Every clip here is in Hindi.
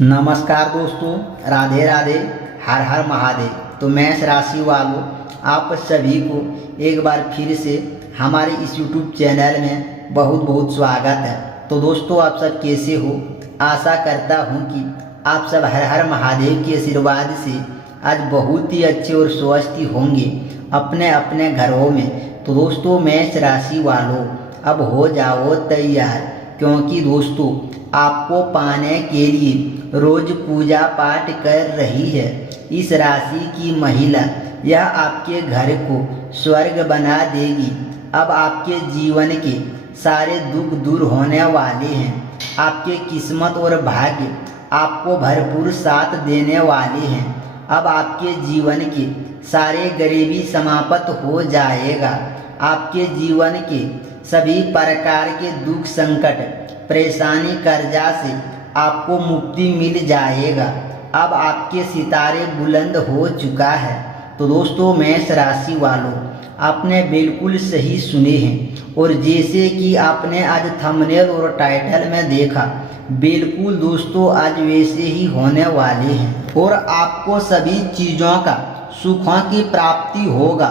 नमस्कार दोस्तों, राधे राधे, हर हर महादेव। तो मेष राशि वालों, आप सभी को एक बार फिर से हमारे इस YouTube चैनल में बहुत बहुत स्वागत है। तो दोस्तों, आप सब कैसे हो? आशा करता हूँ कि आप सब हर हर महादेव के आशीर्वाद से आज बहुत ही अच्छे और स्वस्थ होंगे अपने अपने घरों में। तो दोस्तों, मेष राशि वालों, अब हो जाओ तैयार, क्योंकि दोस्तों आपको पाने के लिए रोज पूजा पाठ कर रही है इस राशि की महिला। यह आपके घर को स्वर्ग बना देगी। अब आपके जीवन के सारे दुख दूर होने वाले हैं। आपके किस्मत और भाग्य आपको भरपूर साथ देने वाले हैं। अब आपके जीवन के सारे गरीबी समाप्त हो जाएगा। आपके जीवन के सभी प्रकार के दुख, संकट, परेशानी, कर्जा से आपको मुक्ति मिल जाएगा। अब आपके सितारे बुलंद हो चुका है। तो दोस्तों, मेष राशि वालों, आपने बिल्कुल सही सुने हैं, और जैसे कि आपने आज थंबनेल और टाइटल में देखा, बिल्कुल दोस्तों आज वैसे ही होने वाले हैं। और आपको सभी चीज़ों का सुखों की प्राप्ति होगा।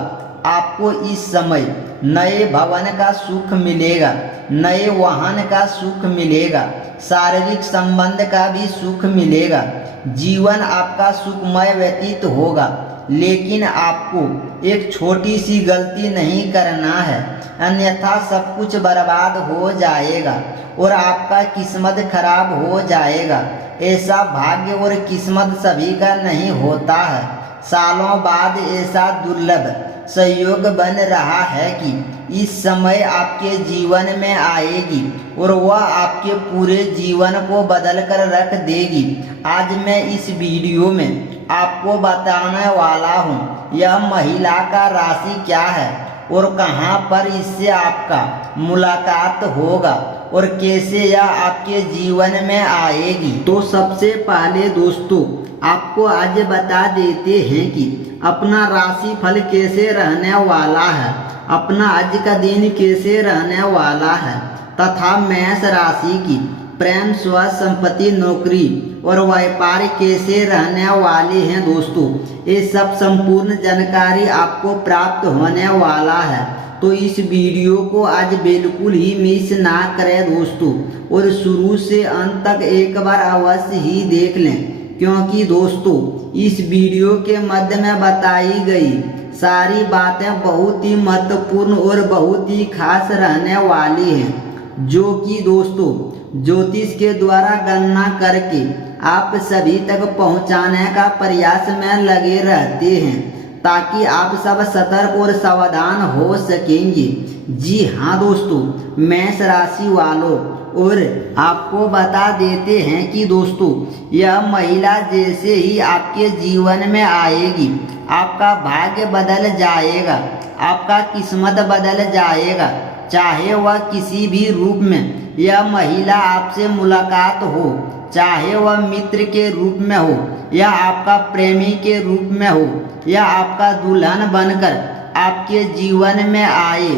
आपको इस समय नए भवन का सुख मिलेगा, नए वाहन का सुख मिलेगा, शारीरिक संबंध का भी सुख मिलेगा। जीवन आपका सुखमय व्यतीत होगा, लेकिन आपको एक छोटी सी गलती नहीं करना है, अन्यथा सब कुछ बर्बाद हो जाएगा और आपका किस्मत खराब हो जाएगा। ऐसा भाग्य और किस्मत सभी का नहीं होता है। सालों बाद ऐसा दुर्लभ संयोग बन रहा है कि इस समय आपके जीवन में आएगी और वह आपके पूरे जीवन को बदल कर रख देगी। आज मैं इस वीडियो में आपको बताने वाला हूँ यह महिला का राशि क्या है और कहाँ पर इससे आपका मुलाकात होगा और कैसे यह आपके जीवन में आएगी। तो सबसे पहले दोस्तों, आपको आज बता देते हैं कि अपना राशि फल कैसे रहने वाला है, अपना आज का दिन कैसे रहने वाला है, तथा मेष राशि की प्रेम, स्वास्थ्य, संपत्ति, नौकरी और व्यापार कैसे रहने वाले हैं। दोस्तों, ये सब संपूर्ण जानकारी आपको प्राप्त होने वाला है। तो इस वीडियो को आज बिल्कुल ही मिस ना करें दोस्तों, और शुरू से अंत तक एक बार अवश्य ही देख लें, क्योंकि दोस्तों इस वीडियो के मध्य में बताई गई सारी बातें बहुत ही महत्वपूर्ण और बहुत ही खास रहने वाली हैं, जो कि दोस्तों ज्योतिष के द्वारा गणना करके आप सभी तक पहुंचाने का प्रयास में लगे रहते हैं, ताकि आप सब सतर्क और सावधान हो सकेंगे। जी हाँ दोस्तों, मेष राशि वालों, और आपको बता देते हैं कि दोस्तों यह महिला जैसे ही आपके जीवन में आएगी, आपका भाग्य बदल जाएगा, आपका किस्मत बदल जाएगा। चाहे वह किसी भी रूप में यह महिला आपसे मुलाकात हो, चाहे वह मित्र के रूप में हो या आपका प्रेमी के रूप में हो या आपका दुल्हन बनकर आपके जीवन में आए,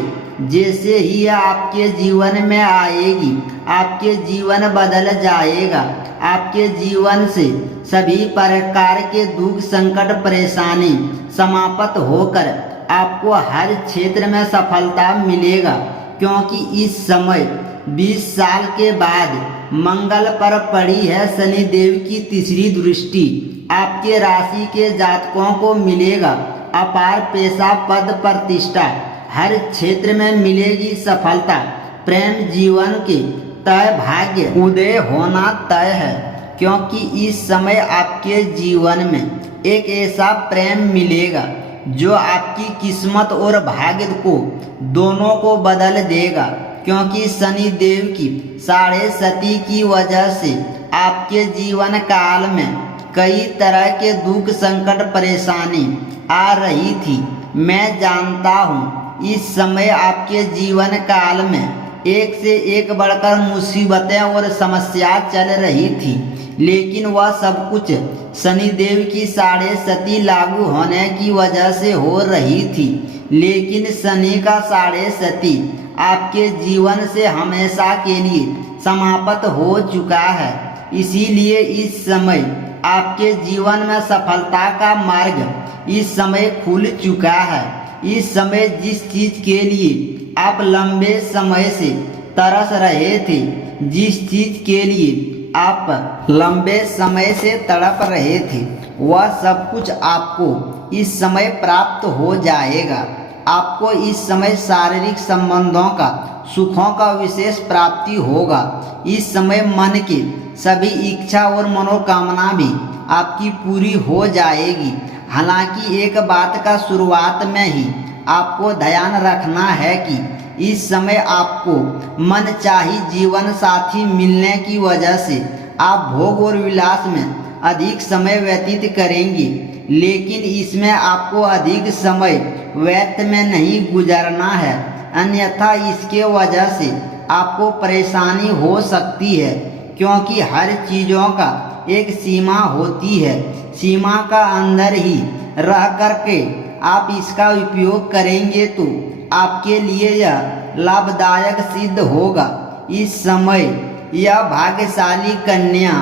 जैसे ही यह आपके जीवन में आएगी, आपके जीवन बदल जाएगा। आपके जीवन से सभी प्रकार के दुख, संकट, परेशानी समाप्त होकर आपको हर क्षेत्र में सफलता मिलेगा, क्योंकि इस समय 20 साल के बाद मंगल पर पड़ी है शनिदेव की तीसरी दृष्टि। आपके राशि के जातकों को मिलेगा अपार पैसा, पद, प्रतिष्ठा, हर क्षेत्र में मिलेगी सफलता। प्रेम जीवन के तय भाग्य उदय होना तय है, क्योंकि इस समय आपके जीवन में एक ऐसा प्रेम मिलेगा जो आपकी किस्मत और भाग्य को दोनों को बदल देगा, क्योंकि शनि देव की 7.5 की वजह से आपके जीवन काल में कई तरह के दुख, संकट, परेशानी आ रही थी। मैं जानता हूँ इस समय आपके जीवन काल में एक से एक बढ़कर मुसीबतें और समस्या चल रही थी, लेकिन वह सब कुछ शनिदेव की 7.5 लागू होने की वजह से हो रही थी। लेकिन शनि का 7.5 आपके जीवन से हमेशा के लिए समाप्त हो चुका है। इसीलिए इस समय आपके जीवन में सफलता का मार्ग इस समय खुल चुका है। इस समय जिस चीज के लिए आप लंबे समय से तरस रहे थे, जिस चीज के लिए आप लंबे समय से तड़प रहे थे, वह सब कुछ आपको इस समय प्राप्त हो जाएगा। आपको इस समय शारीरिक संबंधों का, सुखों का विशेष प्राप्ति होगा। इस समय मन की सभी इच्छा और मनोकामना भी आपकी पूरी हो जाएगी। हालांकि एक बात का शुरुआत में ही आपको ध्यान रखना है कि इस समय आपको मनचाही जीवन साथी मिलने की वजह से आप भोग और विलास में अधिक समय व्यतीत करेंगे, लेकिन इसमें आपको अधिक समय व्यर्थ में नहीं गुजारना है, अन्यथा इसके वजह से आपको परेशानी हो सकती है। क्योंकि हर चीज़ों का एक सीमा होती है, सीमा का अंदर ही रह करके आप इसका उपयोग करेंगे तो आपके लिए यह लाभदायक सिद्ध होगा। इस समय यह भाग्यशाली कन्या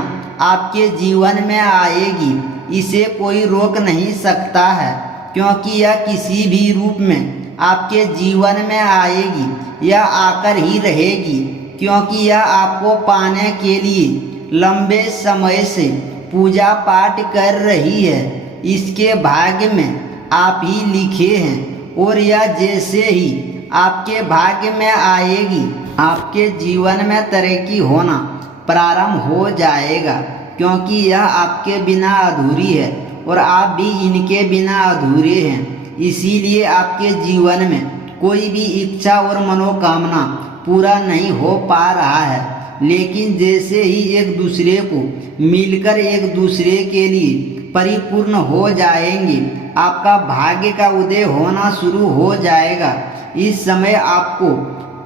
आपके जीवन में आएगी, इसे कोई रोक नहीं सकता है, क्योंकि यह किसी भी रूप में आपके जीवन में आएगी, यह आकर ही रहेगी, क्योंकि यह आपको पाने के लिए लंबे समय से पूजा पाठ कर रही है। इसके भाग्य में आप ही लिखे हैं और यह जैसे ही आपके भाग्य में आएगी, आपके जीवन में तरक्की होना प्रारंभ हो जाएगा, क्योंकि यह आपके बिना अधूरी है और आप भी इनके बिना अधूरे हैं। इसीलिए आपके जीवन में कोई भी इच्छा और मनोकामना पूरा नहीं हो पा रहा है, लेकिन जैसे ही एक दूसरे को मिलकर एक दूसरे के लिए परिपूर्ण हो जाएंगे, आपका भाग्य का उदय होना शुरू हो जाएगा। इस समय आपको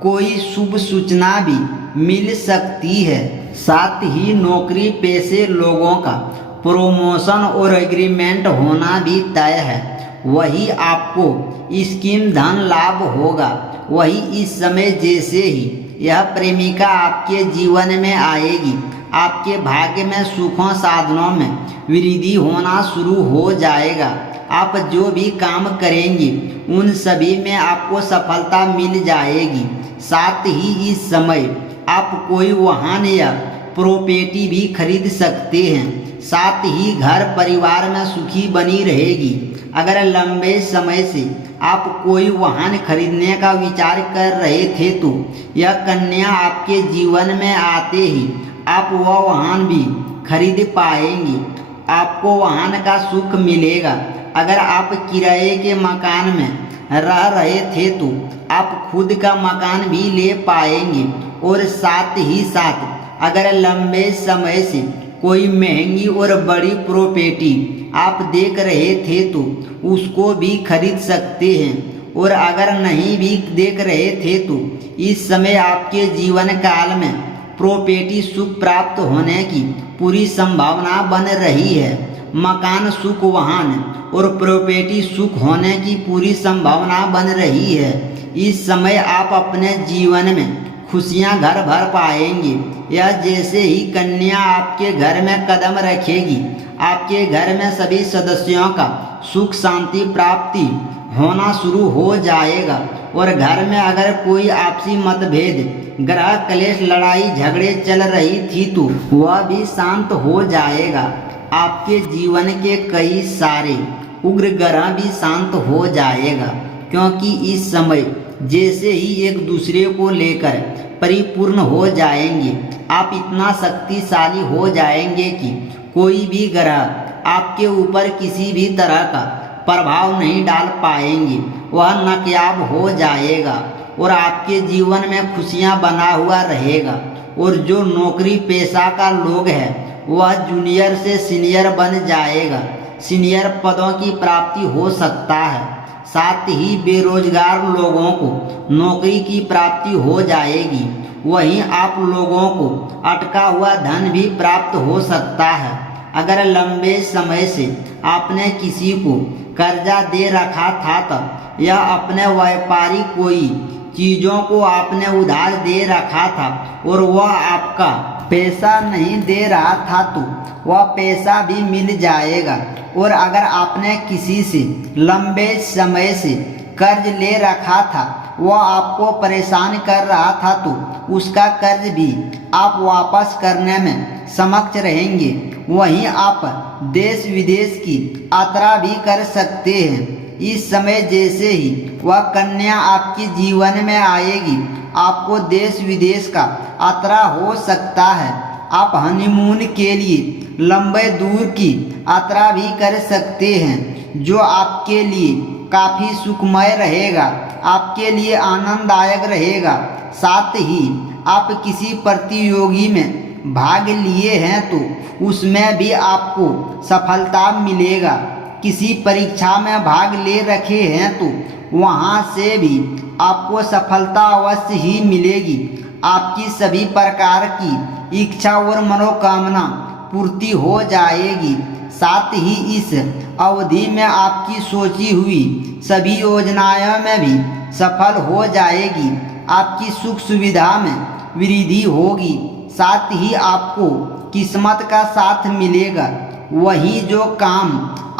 कोई शुभ सूचना भी मिल सकती है। साथ ही नौकरी पेशे लोगों का प्रमोशन और एग्रीमेंट होना भी तय है। वही आपको स्कीम धन लाभ होगा। वही इस समय जैसे ही यह प्रेमिका आपके जीवन में आएगी, आपके भाग्य में सुखों साधनों में वृद्धि होना शुरू हो जाएगा। आप जो भी काम करेंगे उन सभी में आपको सफलता मिल जाएगी। साथ ही इस समय आप कोई वाहन या प्रॉपर्टी भी खरीद सकते हैं। साथ ही घर परिवार में सुखी बनी रहेगी। अगर लंबे समय से आप कोई वाहन खरीदने का विचार कर रहे थे तो यह कन्या आपके जीवन में आते ही आप वह वाहन भी खरीद पाएंगे। आपको वाहन का सुख मिलेगा। अगर आप किराए के मकान में रह रहे थे तो आप खुद का मकान भी ले पाएंगे। और साथ ही साथ अगर लंबे समय से कोई महंगी और बड़ी प्रॉपर्टी आप देख रहे थे तो उसको भी खरीद सकते हैं। और अगर नहीं भी देख रहे थे तो इस समय आपके जीवन काल में प्रॉपर्टी सुख प्राप्त होने की पूरी संभावना बन रही है। मकान सुख, वाहन और प्रॉपर्टी सुख होने की पूरी संभावना बन रही है। इस समय आप अपने जीवन में खुशियां घर भर पाएंगे। यह जैसे ही कन्या आपके घर में कदम रखेगी, आपके घर में सभी सदस्यों का सुख शांति प्राप्ति होना शुरू हो जाएगा। और घर में अगर कोई आपसी मतभेद, ग्रह क्लेश, लड़ाई झगड़े चल रही थी तो वह भी शांत हो जाएगा। आपके जीवन के कई सारे उग्र ग्रह भी शांत हो जाएगा, क्योंकि इस समय जैसे ही एक दूसरे को लेकर परिपूर्ण हो जाएंगे, आप इतना शक्तिशाली हो जाएंगे कि कोई भी ग्रह आपके ऊपर किसी भी तरह का प्रभाव नहीं डाल पाएंगे। वह नाकाब हो जाएगा और आपके जीवन में खुशियां बना हुआ रहेगा। और जो नौकरी पेशा का लोग हैं वह जूनियर से सीनियर बन जाएगा। सीनियर पदों की प्राप्ति हो सकता है। साथ ही बेरोजगार लोगों को नौकरी की प्राप्ति हो जाएगी। वहीं आप लोगों को अटका हुआ धन भी प्राप्त हो सकता है। अगर लंबे समय से आपने किसी को कर्जा दे रखा था तो यह अपने व्यापारी कोई चीज़ों को आपने उधार दे रखा था और वह आपका पैसा नहीं दे रहा था तो वह पैसा भी मिल जाएगा। और अगर आपने किसी से लंबे समय से कर्ज ले रखा था, वह आपको परेशान कर रहा था तो उसका कर्ज भी आप वापस करने में समक्ष रहेंगे। वहीं आप देश विदेश की यात्रा भी कर सकते हैं। इस समय जैसे ही वह कन्या आपके जीवन में आएगी, आपको देश विदेश का यात्रा हो सकता है। आप हनीमून के लिए लंबे दूर की यात्रा भी कर सकते हैं, जो आपके लिए काफ़ी सुखमय रहेगा, आपके लिए आनंददायक रहेगा। साथ ही आप किसी प्रतियोगी में भाग लिए हैं तो उसमें भी आपको सफलता मिलेगा। किसी परीक्षा में भाग ले रखे हैं तो वहाँ से भी आपको सफलता अवश्य ही मिलेगी। आपकी सभी प्रकार की इच्छा और मनोकामना पूर्ति हो जाएगी। साथ ही इस अवधि में आपकी सोची हुई सभी योजनाओं में भी सफल हो जाएगी। आपकी सुख सुविधा में वृद्धि होगी। साथ ही आपको किस्मत का साथ मिलेगा। वही जो काम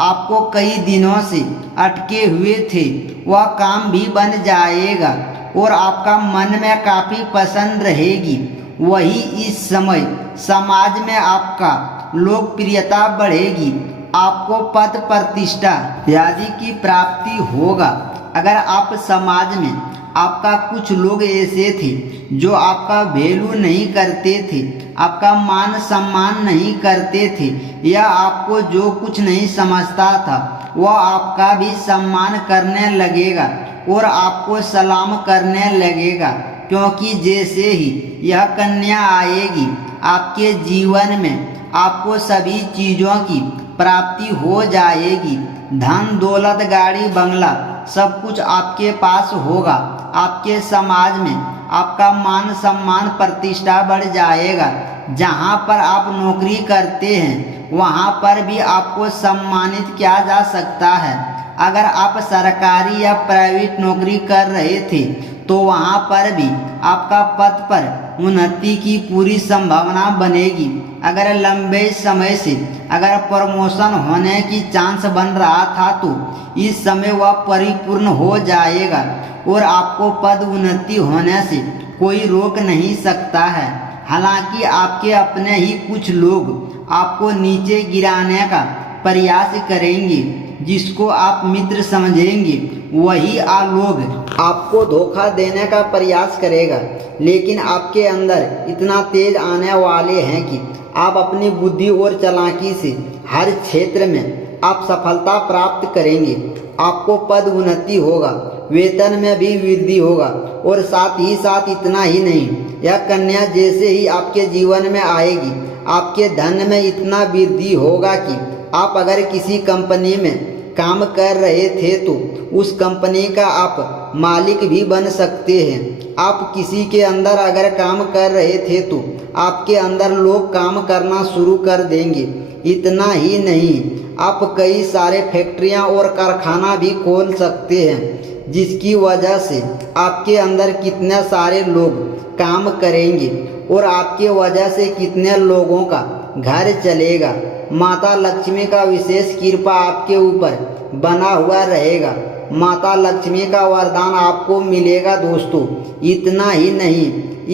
आपको कई दिनों से अटके हुए थे, वह काम भी बन जाएगा और आपका मन में काफ़ी पसंद रहेगी। वही इस समय समाज में आपका लोकप्रियता बढ़ेगी। आपको पद प्रतिष्ठा आदि की प्राप्ति होगा। अगर आप समाज में आपका कुछ लोग ऐसे थे जो आपका वैल्यू नहीं करते थे, आपका मान सम्मान नहीं करते थे, या आपको जो कुछ नहीं समझता था वह आपका भी सम्मान करने लगेगा और आपको सलाम करने लगेगा। क्योंकि जैसे ही यह कन्या आएगी आपके जीवन में, आपको सभी चीज़ों की प्राप्ति हो जाएगी। धन दौलत गाड़ी बंगला सब कुछ आपके पास होगा। आपके समाज में आपका मान सम्मान प्रतिष्ठा बढ़ जाएगा। जहाँ पर आप नौकरी करते हैं वहाँ पर भी आपको सम्मानित किया जा सकता है। अगर आप सरकारी या प्राइवेट नौकरी कर रहे थे तो वहाँ पर भी आपका पद पर उन्नति की पूरी संभावना बनेगी। अगर लंबे समय से अगर प्रमोशन होने की चांस बन रहा था तो इस समय वह परिपूर्ण हो जाएगा और आपको पद उन्नति होने से कोई रोक नहीं सकता है। हालांकि आपके अपने ही कुछ लोग आपको नीचे गिराने का प्रयास करेंगे, जिसको आप मित्र समझेंगे वही लोग आपको धोखा देने का प्रयास करेगा। लेकिन आपके अंदर इतना तेज आने वाले हैं कि आप अपनी बुद्धि और चालाकी से हर क्षेत्र में आप सफलता प्राप्त करेंगे। आपको पद उन्नति होगा, वेतन में भी वृद्धि होगा और साथ ही साथ इतना ही नहीं, यह कन्या जैसे ही आपके जीवन में आएगी आपके धन में इतना वृद्धि होगा कि आप अगर किसी कंपनी में काम कर रहे थे तो उस कंपनी का आप मालिक भी बन सकते हैं। आप किसी के अंदर अगर काम कर रहे थे तो आपके अंदर लोग काम करना शुरू कर देंगे। इतना ही नहीं, आप कई सारे फैक्ट्रियां और कारखाना भी खोल सकते हैं, जिसकी वजह से आपके अंदर कितने सारे लोग काम करेंगे और आपके वजह से कितने लोगों का घर चलेगा। माता लक्ष्मी का विशेष कृपा आपके ऊपर बना हुआ रहेगा। माता लक्ष्मी का वरदान आपको मिलेगा दोस्तों। इतना ही नहीं,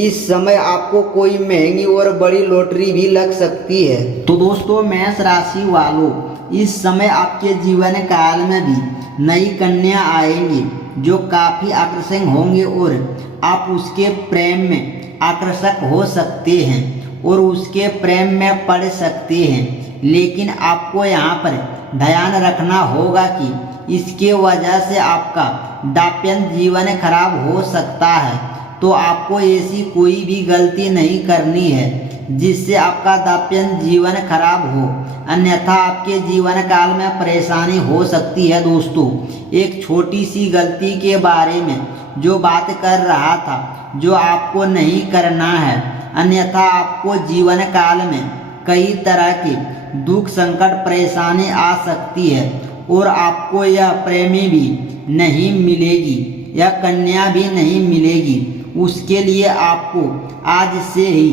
इस समय आपको कोई महंगी और बड़ी लॉटरी भी लग सकती है। तो दोस्तों, मेष राशि वालों, इस समय आपके जीवन काल में भी नई कन्या आएंगी जो काफ़ी आकर्षक होंगे और आप उसके प्रेम में आकर्षक हो सकते हैं और उसके प्रेम में पड़ सकते हैं। लेकिन आपको यहाँ पर ध्यान रखना होगा कि इसके वजह से आपका दाम्पत्य जीवन खराब हो सकता है। तो आपको ऐसी कोई भी गलती नहीं करनी है जिससे आपका दाम्पत्य जीवन खराब हो, अन्यथा आपके जीवन काल में परेशानी हो सकती है। दोस्तों, एक छोटी सी गलती के बारे में जो बात कर रहा था, जो आपको नहीं करना है, अन्यथा आपको जीवन काल में कई तरह के दुख संकट परेशानी आ सकती है और आपको यह प्रेमी भी नहीं मिलेगी। या कन्या भी नहीं मिलेगी। उसके लिए आपको आज से ही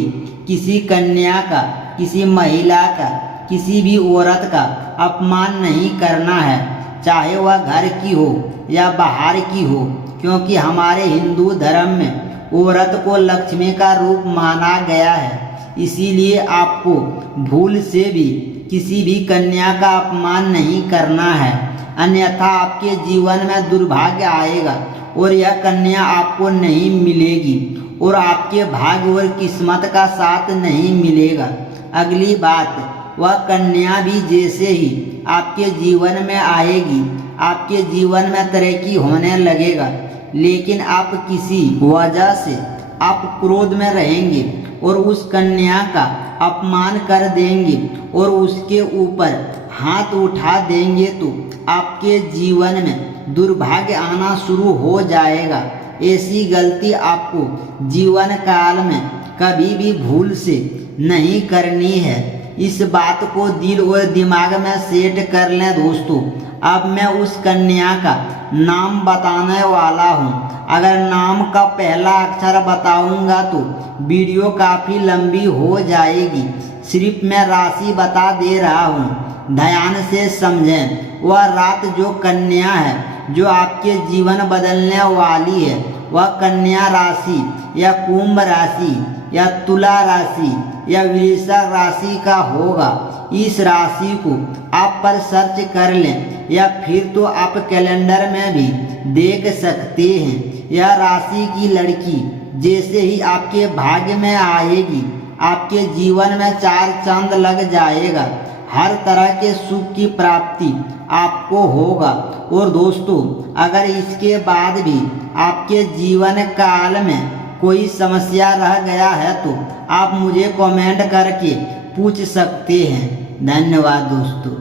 किसी कन्या का, किसी महिला का, किसी भी औरत का अपमान नहीं करना है, चाहे वह घर की हो या बाहर की हो, क्योंकि हमारे हिंदू धर्म में औरत को लक्ष्मी का रूप माना गया है। इसीलिए आपको भूल से भी किसी भी कन्या का अपमान नहीं करना है, अन्यथा आपके जीवन में दुर्भाग्य आएगा और यह कन्या आपको नहीं मिलेगी और आपके भाग्य और किस्मत का साथ नहीं मिलेगा। अगली बात, वह कन्या भी जैसे ही आपके जीवन में आएगी, आपके जीवन में तरक्की होने लगेगा, लेकिन आप किसी वजह से आप क्रोध में रहेंगे और उस कन्या का अपमान कर देंगे और उसके ऊपर हाथ उठा देंगे तो आपके जीवन में दुर्भाग्य आना शुरू हो जाएगा। ऐसी गलती आपको जीवन काल में कभी भी भूल से नहीं करनी है। इस बात को दिल और दिमाग में सेट कर लें दोस्तों। अब मैं उस कन्या का नाम बताने वाला हूँ। अगर नाम का पहला अक्षर बताऊंगा तो वीडियो काफ़ी लंबी हो जाएगी। सिर्फ मैं राशि बता दे रहा हूँ, ध्यान से समझें। वह रात जो कन्या है जो आपके जीवन बदलने वाली है, वह कन्या राशि या कुंभ राशि या तुला राशि या वृषभ राशि का होगा। इस राशि को आप पर सर्च कर लें या फिर तो आप कैलेंडर में भी देख सकते हैं। यह राशि की लड़की जैसे ही आपके भाग्य में आएगी, आपके जीवन में चार चांद लग जाएगा। हर तरह के सुख की प्राप्ति आपको होगा। और दोस्तों, अगर इसके बाद भी आपके जीवन काल में कोई समस्या रह गया है तो आप मुझे कमेंट करके पूछ सकते हैं। धन्यवाद दोस्तों।